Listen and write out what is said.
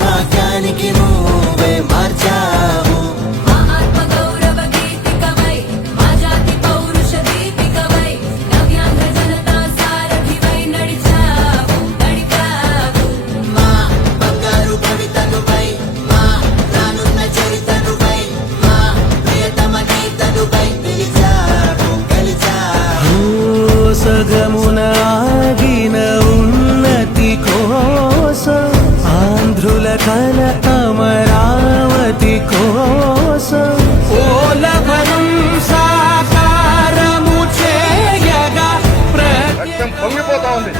podcast. సకల అమరావతి కోసం. ఓలవనం సాకారము చేయగా పొంగిపోతా ఉంది.